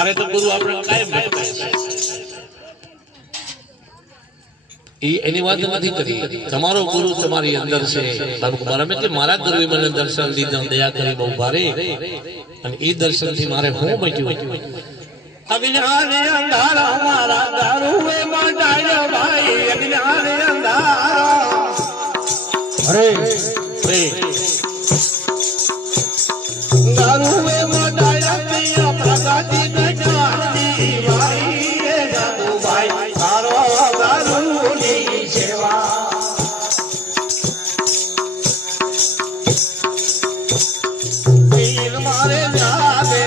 મારે તો ગુરુ આપણે કાયમ એની વાત નથી કરી તમારો ગુરુ તમારી અંદર છે બાબુ મારા એટલે મારા ગુરુએ મને દર્શન દીધા દયા કરી બહુ ભારે અને એ દર્શન થી મારે હું બચ્યું અજ્ઞાન અંધારા મારા દારૂએ મટાયો ભાઈ અજ્ઞાન અંધારા અરે દારૂએ મટાયો પિયા પ્રગતિ ગજાની ભાઈ એ જાદુ ભાઈ તારો દારૂની સેવા તીર મારે જાગે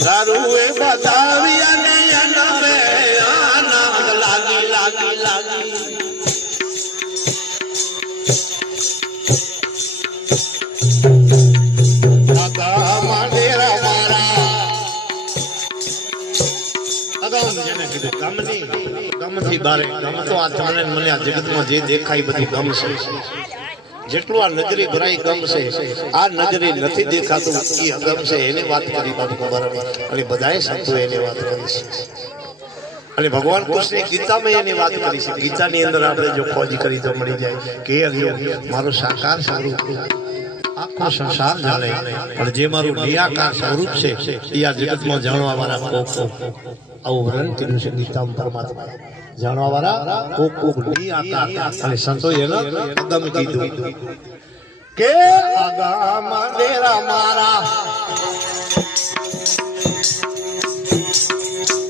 દારૂએ બતાવી અને અનમે આનંદ લાગી લાગી લાગી દાદા માડેરા મારા અગાઉ જેને કીધું ગમથી બારે ગમ તો આ તમને મને આ જગતમાં જે દેખાય બધું ગમ છે જેટલું આ નજરી ભરાઈ ગમ છે આ નજરી નથી દેખાતું એ અગમ છે એની વાત કરી બરાબર અને બધાએ સંતો એની વાત કરી છે અને ભગવાન કૃષ્ણ ગીતામાં એની વાત કરી છે ગીતાની અંદર આપણે જો ખોજ કરી તો મળી જાય કે મારું સાકાર સ્વરૂપ આખો સંસાર જાણે પણ જે મારું નિરાકાર સ્વરૂપ છે એ આ જગતમાં જાણવા વાળા કોક આવું વર્ણન કર્યું છે ગીતામાં પરમાત્માએ જાણવા વાળા કોક કોક નિરાકાર અને સંતો એને અગમ કીધું કે અગમ ડેરા મારા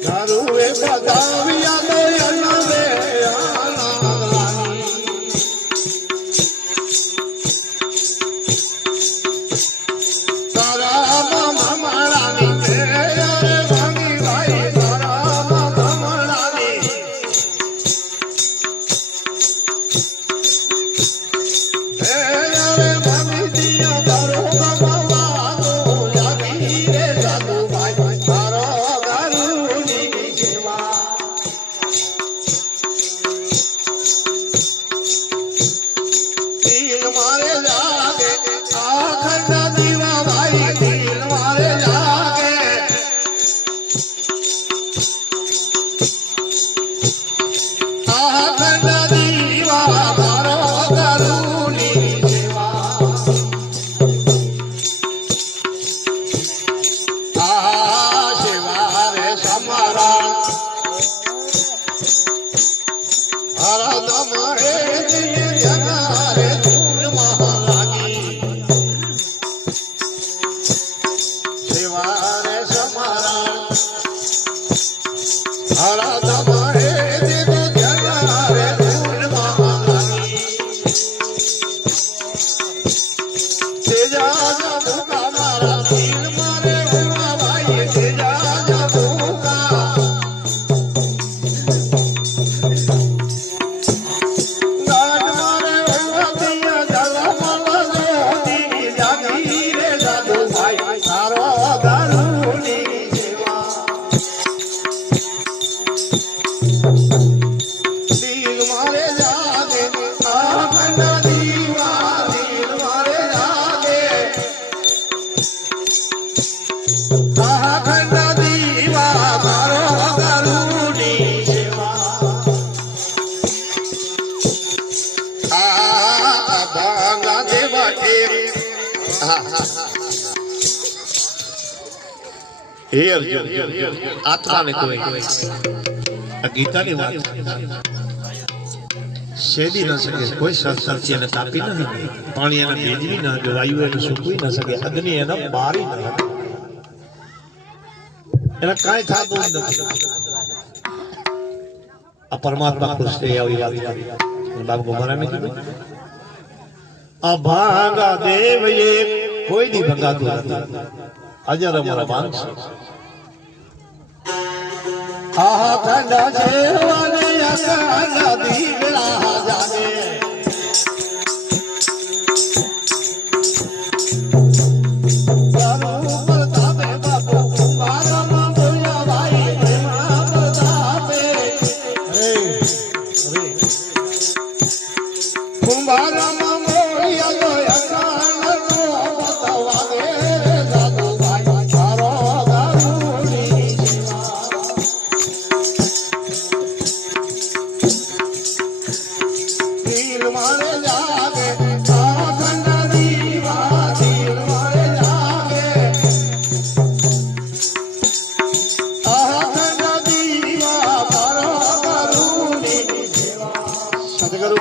દારૂએ બધાવ્યા દયાના રે हे अर्जुन आत्मा ने कोई गीता की बात सेदी न सके कोई सत्संग ने तापी न पानी ने भेजवी न जो वायु ने सुकवी न सके अग्नि ने बारी न एना काई थातो નથી आ परमात्मा खुश थे આવી વાત કરી બાબુ ગોમરાને કીધું અભાગા દેવ એ કોઈ દી ભગાતું નથી અજર અમર વાંસ આહા ખંડ જેવાને નદી વેળા જાગે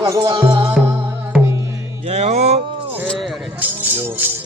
ભગવાન જય હો જો